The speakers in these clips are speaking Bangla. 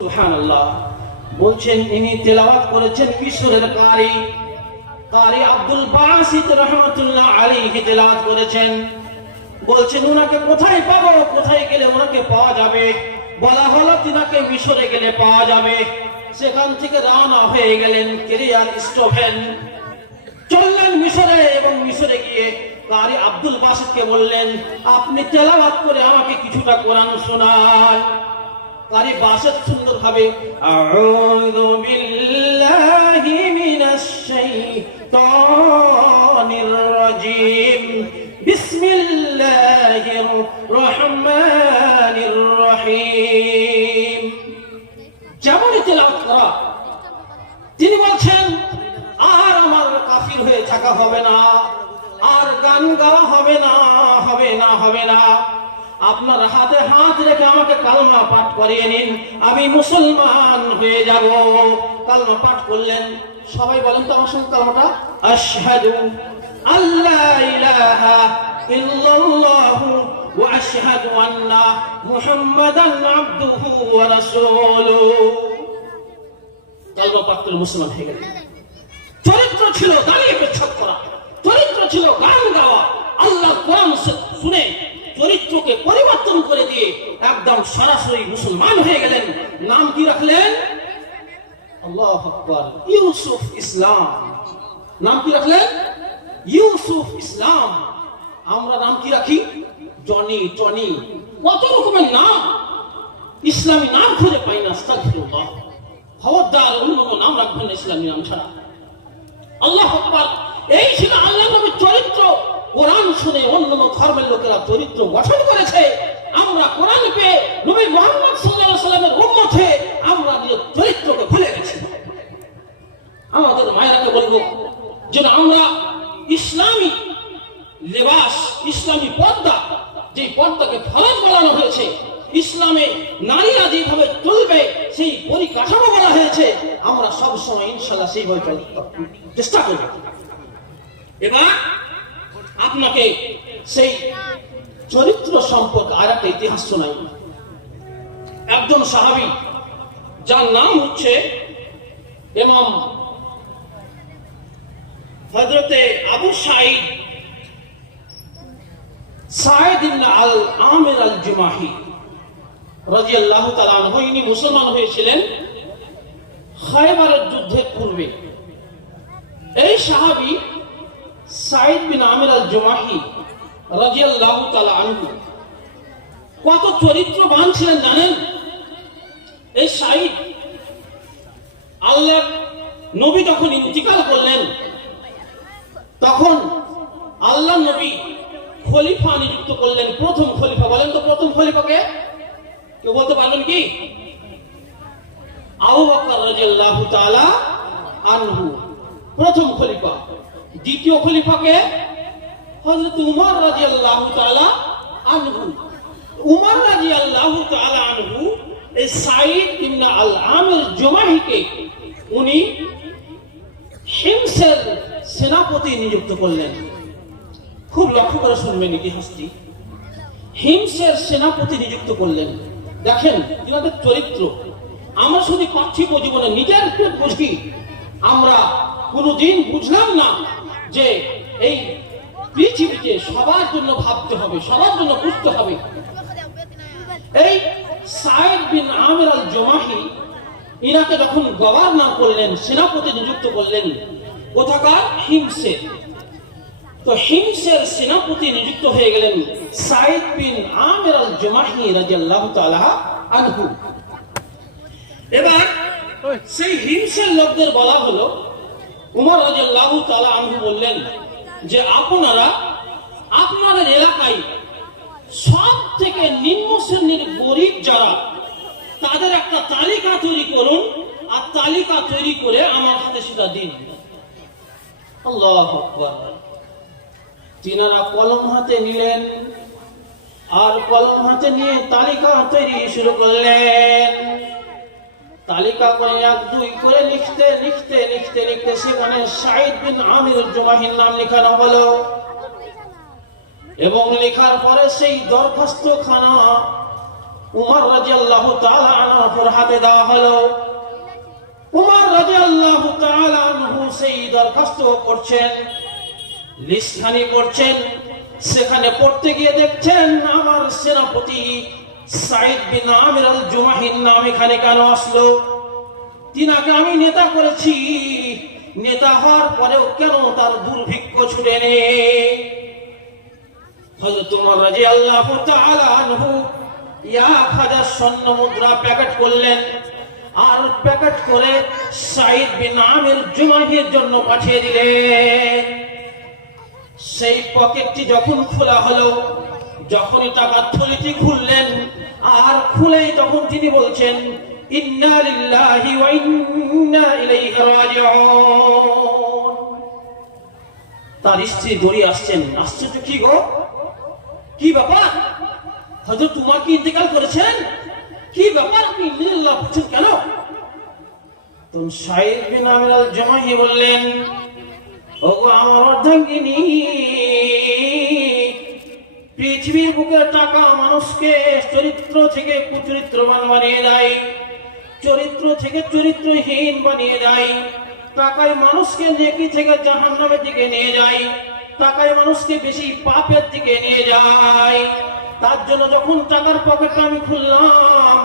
সুবহানাল্লাহ বলছেন ইনি তেলাওয়াত করেছেন মিশরের কারি আব্দুল বাসিত রাহমাতুল্লাহ আলাইহি তেলাওয়াত করেছেন। বলছেন উনাকে কোথায় পাবো, কোথায় গেলে উনাকে পাওয়া যাবে? বলা হলো তিনাকে মিশরে গেলে পাওয়া যাবে। সেখান থেকে রওনা হয়ে গেলেন ক্যারিয়ার স্টোভেন, চললেন মিশরে এবং মিশরে গিয়ে কারি আব্দুল বাসিতকে বললেন আপনি তেলাওয়াত করে আমাকে কিছুটা কোরআন শোনান। কারি বাসিত সুন্দরভাবে আউযু বিল্লাহি মিনাশ শাইতানির রাজিম বিসমিল্লাহির রহমানির রহিম যেমনই তেলাওয়াত করা, তিনি বলছেন আর আমার কাফির হয়ে থাকা হবে না, আর গান গাওয়া হবে না, হবে না। আপনার হাতে হাত রেখে আমাকে কালমা পাঠ করিয়ে নিন, আমি মুসলমান হয়ে যাব। কালমা পাঠ করলেন। সবাই বলেন তো আমার সঙ্গে কালমাটা, আশহাদু আল্লা ইলাহা ইল্লাল্লাহু ওয়া আশহাদু আন্না মুহাম্মাদান আবদুহু ওয়া রাসূলুহু। কালমা পাঠ করে মুসলমান হয়ে গেলেন। চরিত্র ছিল দাঁড়িয়ে পেছাব করা, চরিত্র ছিল গান গাওয়া। আল্লাহর কোরআন শুনে চরিত্রকে পরিবর্তন করে দিয়ে একদম সরাসরি মুসলমান হয়ে গেলেন। নাম কি রাখলেন? আল্লাহু আকবার, ইউসুফ ইসলাম। নাম কি রাখলেন? ইউসুফ ইসলাম। আমরা নাম কি রাখি? জনি, টনি, কত রকমের নাম, ইসলামী নাম খুঁজে পাই না। আস্তাগফিরুল্লাহ। খবরদার অন্য নাম রাখবেন না ইসলামী নাম ছাড়া। আল্লাহু আকবার। এই ছিল আল্লাহ নবীর চরিত্র। কোরআন শুনে অন্য ধর্মের লোকেরা চরিত্র গঠন করেছে। আমরা কোরআন পেয়ে নবী মুহাম্মদ সাল্লাল্লাহু আলাইহি ওয়াসাল্লামের উম্মত হয়ে আমরা নিজের চরিত্রকে ভুলে গেছি। আমাদের মায়েরাকে বলবো যেন আমরা ইসলামী লেবাস, ইসলামী পর্দা, যে পর্দাকে ফরজ বানানো হয়েছে, ইসলামে নারীরা যেভাবে চলবে সেই পরিকাঠামো বলা হয়েছে, আমরা সব সময় ইনশাআল্লাহ সেইভাবে চলতে চেষ্টা করব। এবার আপনাকে সেই চরিত্র সম্পর্কে আর একটা ইতিহাস শোনাই। একজন সাহাবী যার নাম হচ্ছে ইমাম হযরতে আবু সাঈদ ইবনে আল আমির আল জুমাহি রাদিয়াল্লাহু তাআলা আনহু। ইনি মুসলমান হয়েছিলেন খায়বারের যুদ্ধের পূর্বে। এই সাহাবী সাঈদ বিন আমির আল জুমাহি রাদিয়াল্লাহু তাআলা আনহু কত চরিত্রবান ছিলেন জানেন? এই সাঈদ, আল্লাহ নবী যখন ইন্তিকাল করলেন তখন আল্লাহ নবী খলিফা নিযুক্ত করলেন। প্রথম খলিফা, বলেন তো প্রথম খলিফাকে কেউ বলতে পারবেন কি? আবু বকর রাদিয়াল্লাহু তাআলা আনহু প্রথম খলিফা। দ্বিতীয় খলিফাকে হযরত উমর রাদিয়াল্লাহু তাআলা আনহু। উমর রাদিয়াল্লাহু তাআলা আনহু এই সাঈদ ইবনে আল আমির জুমাহিকে উনি হিমসের সেনাপতি নিযুক্ত করলেন। খুব লক্ষ্য করে শুনবেন ইতিহাসটি। হিমসের সেনাপতি নিযুক্ত করলেন। দেখেন তিনাদের চরিত্র। আমরা শুধু পার্থিব জীবনে নিজের পেট বুঝি, আমরা কোনোদিন বুঝলাম না যে এই পৃথিবীতে সবার জন্য ভাবতে হবে, সবার জন্য বুঝতে হবে। এই সাঈদ বিন আমির আল জুমাহি ইনাকে যখন গভর্নর করলেন, সেনাপতি নিযুক্ত করলেন কোথাকার? হিমসে। তো হিমসের সেনাপতি নিযুক্ত হয়ে গেলেন সাঈদ বিন আমির আল জুমাহি রাদিয়াল্লাহু তাআলা আনহু। এবার সেই হিমসের লোকদের বলা হলো, উমর রাদিয়াল্লাহু তাআলা আনহু বললেন যে আপনারা আপনাদের এলাকায় সব থেকে নিম্ন শ্রেণীর গরিব যারা, তাদের একটা তালিকা তৈরি করুন, আর তালিকা তৈরি করে আমার হাতে সেটা দিন। আল্লাহু আকবার। তিনারা কলম হাতে নিলেন, আর কলম হাতে নিয়ে তালিকা তৈরি শুরু করলেন। তালিকা করে এক দুই করে লিখতে লিখতে লিখতে লিখতে সেখানে সাঈদ বিন আমির জুমাহির নাম লেখানো হলো। এবং লেখার পরে সেই দরখাস্ত খানা উমর রাদিয়াল্লাহু তাআলা আনহুর হাতে দেওয়া হলো। উমর রাদিয়াল্লাহু তাআলা আনহু সেই দরখাস্ত পড়ছেন, লিস্টখানি পড়ছেন। সেখানে পড়তে গিয়ে দেখছেন আমার সেনাপতি সাইদ বিন আমির আল জুমাহির নাম এখানে কেন আসলো? তিনাকে আমি নেতা করেছি, নেতা হওয়ার পরেও কেন তার দুর্ভিক্ষ ছুটে নেই? হযরত উমর রাদিয়াল্লাহু তাআলা আনহু 1000 স্বর্ণ মুদ্রা প্যাকেট করলেন, আর প্যাকেট করে সাইদ বিন আমির জুমাহির জন্য পাঠিয়ে দিলেন। সেই পকেটটি যখন খোলা হলো, যখনই টাকার থলিটি খুললেন, আর খুলেই তখন তিনি বলছেন, ইন্না লিল্লাহি ওয়া ইন্না ইলাইহি রাজিউন। তার স্ত্রী দৌড়ে আসছেন, আশ্চর্য, কি গো, কি ব্যাপার? হযরত উমর কি ইন্তেকাল করেছেন? কি ব্যাপার, আপনি লিল্লাহ বলছেন কেন? তখন সাইদ বিন আমির আল জুমাহি বললেন, ওগো আমার অর্ধাঙ্গিনী, পৃথিবীর বুকে টাকা মানুষকে চরিত্র থেকে কুচরিত্রবান বানিয়ে দেয়, চরিত্র থেকে চরিত্রহীন বানিয়ে দেয়। টাকায় মানুষকে নেকি থেকে জাহান্নামের দিকে নিয়ে যায়, টাকায় মানুষকে বেশি পাপের দিকে নিয়ে যায়। তার জন্য যখন টাকার পকেটটা আমি খুললাম,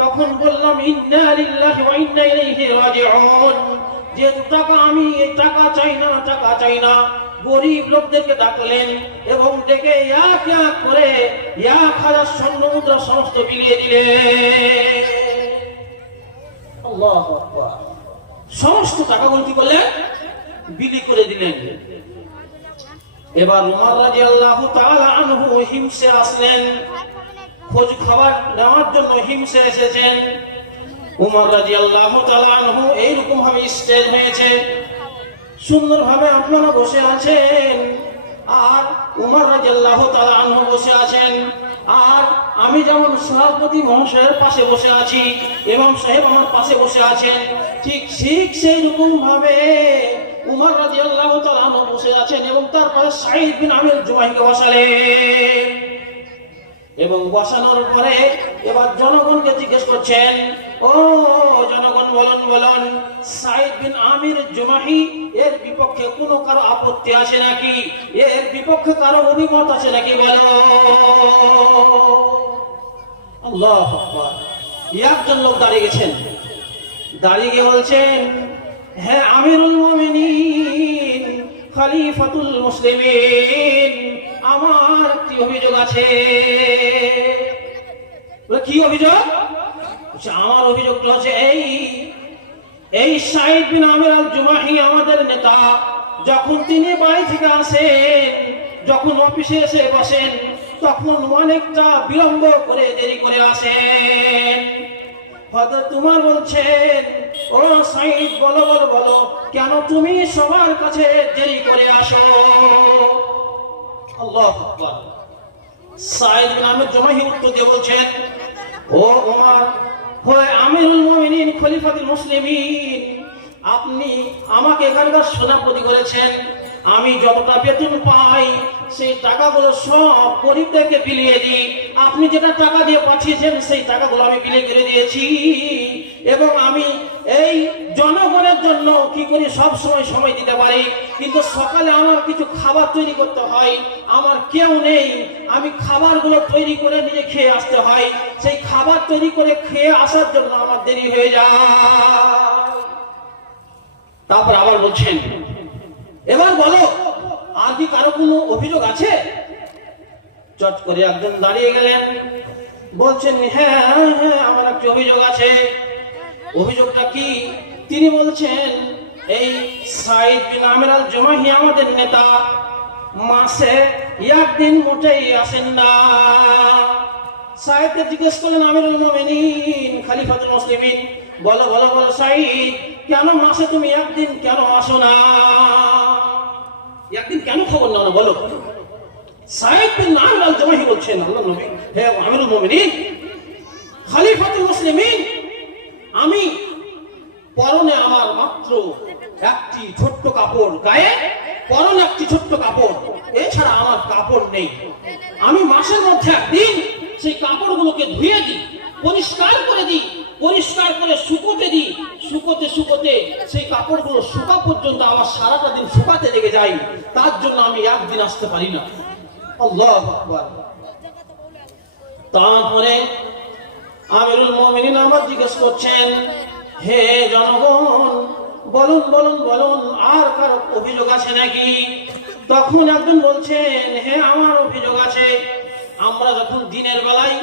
তখন বললাম ইন্না লিল্লাহি ওয়া ইন্না ইলাইহি রাজিউন। যে টাকা, আমি এই টাকা চাই না, টাকা চাই না। গরিব লোকদেরকে ডাকলেন এবং ডেকে এক এক করে 1000 স্বর্ণ মুদ্রা সমস্ত বিলিয়ে দিলেন। আল্লাহু আকবার। সমস্ত টাকাগুলো কি করলেন? বিলি করে দিলেন। এবার উমর রাদিয়াল্লাহু তাআলা আনহু হিমসে আসলেন, খোঁজ খবর নেওয়ার জন্য হিমসে এসেছেন। উমর রাদিয়াল্লাহু তাআলা আনহু এইরকম ভাবে স্টেজ হয়েছে, সুন্দরভাবে আপনারা বসে আছেন, আর উমর রাদিয়াল্লাহু তাআলা আনহু বসে আছেন। আর আমি যেমন সভাপতি মহাশয়ের পাশে বসে আছি, ইমাম সাহেব আমার পাশে বসে আছেন, ঠিক সেই রকম ভাবে উমর রাদিয়াল্লাহু তাআলা আনহু বসে আছেন এবং তার পাশে সাইদ বিন আমির জুমাহিকে বসালেন। এবং বসানোর পরে এবার জনগণকে জিজ্ঞেস করছেন, ও জনগণ, বলুন সাইদ বিন আমির জুমাহি এর বিপক্ষে কোনো কারো আপত্তি আছে নাকি? এর বিপক্ষে কারো অভিমত আছে নাকি? বলো। আল্লাহু আকবার। একজন লোক দাঁড়িয়ে গেছেন, দাঁড়িয়ে গিয়ে বলছেন, হ্যাঁ আমিরুল মুমিনিন, খলিফাতুল মুসলিমিন, আমার কি অভিযোগ আছে? কি অভিযোগ? আমার অভিযোগটা হচ্ছে এই সাইদ বিন আমির আল জুমাহি আমাদের নেতা, যখন তিনি বাড়ি থেকে আসেন, যখন অফিসে এসে বসেন, তখন অনেকটা বিলম্ব করে, দেরি করে আসেন। হযরত উমর বলছেন, ও সাইদ, বলো কেন তুমি সবার কাছে দেরি করে আসো? আল্লাহু আকবার। সাইদ বিন আমির জুমাহি উত্তর দিয়ে বলছেন, ও উমর, হয় আমিরুল মুমিনিন, খলিফাতুল মুসলিমিন, আপনি আমাকে এখানকার সেনাপতি করেছেন, আমি যতটা বেতন পাই সেই টাকাগুলো সব গরিবদেরকে বিলিয়ে দিই। আপনি যেটা টাকা দিয়ে পাঠিয়েছেন সেই টাকাগুলো আমি বিলিয়ে করে দিয়েছি, এবং আমি এই জনগণের জন্য কি করি, সব সময় দিতে পারি, কিন্তু সকালে আমার কিছু খাবার তৈরি করতে হয়, আমার কেউ নেই, আমি খাবারগুলো তৈরি করে নিজে খেয়ে আসতে হয়, সেই খাবার তৈরি করে খেয়ে আসার জন্য আমার দেরি হয়ে যায়। তারপর আবার বলছেন, এবার বলো আর কি কারো কোনো অভিযোগ আছে? চট করে একজন দাঁড়িয়ে গেলেন, বলছেন, হ্যাঁ আমার একটা অভিযোগ আছে। অভিযোগটা কি? তিনি বলছেন, এই সাইদ বিন আমির আল জুমাহি আমাদের নেতা, মাসে একদিন মোটেই আসেন না। সাইদকে জিজ্ঞেস করলেন, আমিরুল মুমিনিন, খলিফাতুল মুসলিমিন, বলো সাইদ, কেন মাসে তুমি একদিন কেন আসো না? একদিন কেন খবর নাও না, বলো। সাইদ বিন আমির আল জুমাহি বলছেন, আল্লাহর নবী, হে আমিরুল মুমিনিন, খলিফাতুল মুসলিমিন, আমি পরনে আমার মাত্র একটি ছোট্ট কাপড়, গায়ে পরনে একটি ছোট্ট কাপড়, এছাড়া আমার কাপড় নেই। আমি মাসের মধ্যে একদিন সেই কাপড়গুলোকে ধুয়ে দিই, পরিষ্কার করে দিই, পরিষ্কার করে শুকোতে দিই, শুকোতে শুকোতে সেই কাপড়গুলো শুকা পর্যন্ত আবার সারাটা দিন শুকাতে লেগে যায়। তার জন্য আমি একদিন আসতে পারি না। আল্লাহু আকবার। তারপরে আমিরুল মুমিনিন আমার জিজ্ঞেস করছেন, হে জনগণ, বলুন বলুন বলুন, আর কারো অভিযোগ আছে নাকি? তখন একজন বলছেন, হে আমার অভিযোগ আছে। আমরা যখন দিনের বেলায়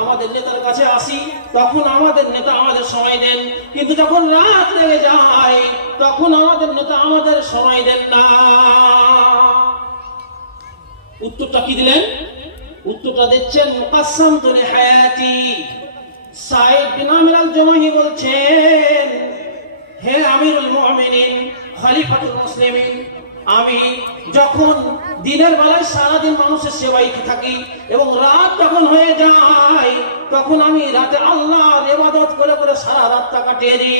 আমাদের নেতার কাছে আসি, তখন আমাদের নেতা আমাদের সময় দেন, কিন্তু যখন রাত লেগে যায় তখন আমাদের নেতা আমাদের সময় দেন না। উত্তরটা কি দিলেন? উত্তরটা দিচ্ছেন মুকাসসামতু লিহায়াতি। সাইদ বিন আমির আল জমাহি বলছেন, হে আমিরুল মুমিনিন, খলিফাতুল মুসলিমিন, আমি যখন দিনের বেলায় সারাদিন মানুষের সেবায় থাকি এবং রাত যখন হয়ে যায় তখন আমি রাতে আল্লাহর ইবাদত করে করে সারা রাতটা কাটিয়ে দিই।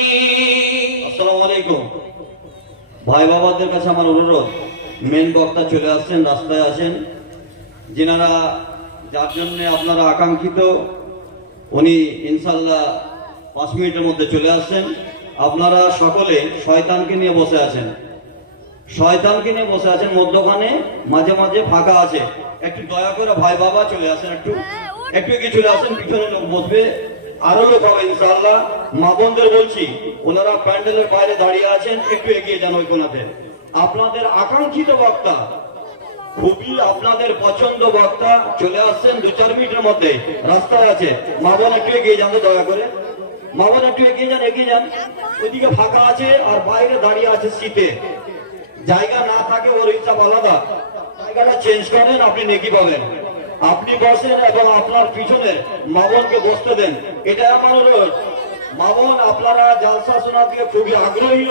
আসসালামু আলাইকুম। ভাই বাবাদের কাছে আমার অনুরোধ, মেন বক্তা চলে আসছেন, রাস্তায় আসেন। যিনারা যার জন্য আপনারা আকাঙ্ক্ষিত উনি ইনশাল্লাহ 5 মিনিটের মধ্যে চলে আসছেন। আপনারা সকলে শয়তানকে নিয়ে বসে আছেন, শয়তানকে নিয়ে বসে আছেন মধ্যখানে, মাঝে মাঝে ফাঁকা আছে। একটু দয়া করে ভাই বাবা চলে আসেন, একটু একটু এগিয়ে চলে আসেন, পিছনে লোক বসবে, আরো লোক হবে ইনশাআল্লাহ। মা বোনদের বলছি, ওনারা প্যান্ডেলের বাইরে দাঁড়িয়ে আছেন, একটু এগিয়ে যান ওই কোনাতে। আপনাদের আকাঙ্ক্ষিত বক্তা, খুবই আপনাদের পছন্দ বক্তা চলে আসছেন 2-4 মিনিটের মধ্যে, রাস্তায় আছে। মা বোন একটু এগিয়ে যান, দয়া করে মা বোন একটু এগিয়ে যান, এগিয়ে যান। ওইদিকে ফাঁকা আছে আর বাইরে দাঁড়িয়ে আছে শীতে। জায়গা না থাকে ওর হিসাব আলাদা, জায়গাটা চেঞ্জ করেন, আপনি নেকি পাবেন। আপনি বসেন এবং আপনার পিছনে মা বোনকে বসতে দেন, এটা আমার অনুরোধ। মা বোন আপনারা জালসা শোনার দিকে খুবই আগ্রহী,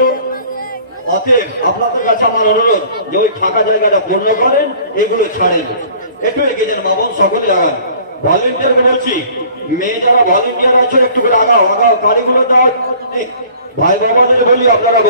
অতএব আপনাদের কাছে আমার অনুরোধ যে ওই ফাঁকা জায়গাটা পূর্ণ করেন, এগুলো ছাড়েন। একটু এগিয়ে যান মা বোন, সকলে আগান। ভলেন্টিয়ারকে বলছি, মেয়ে যারা ভলেন্টিয়ার আছে একটু করে আগাও, আগাও, গাড়িগুলো দাও। ভাই বাবাদের বলি আপনারা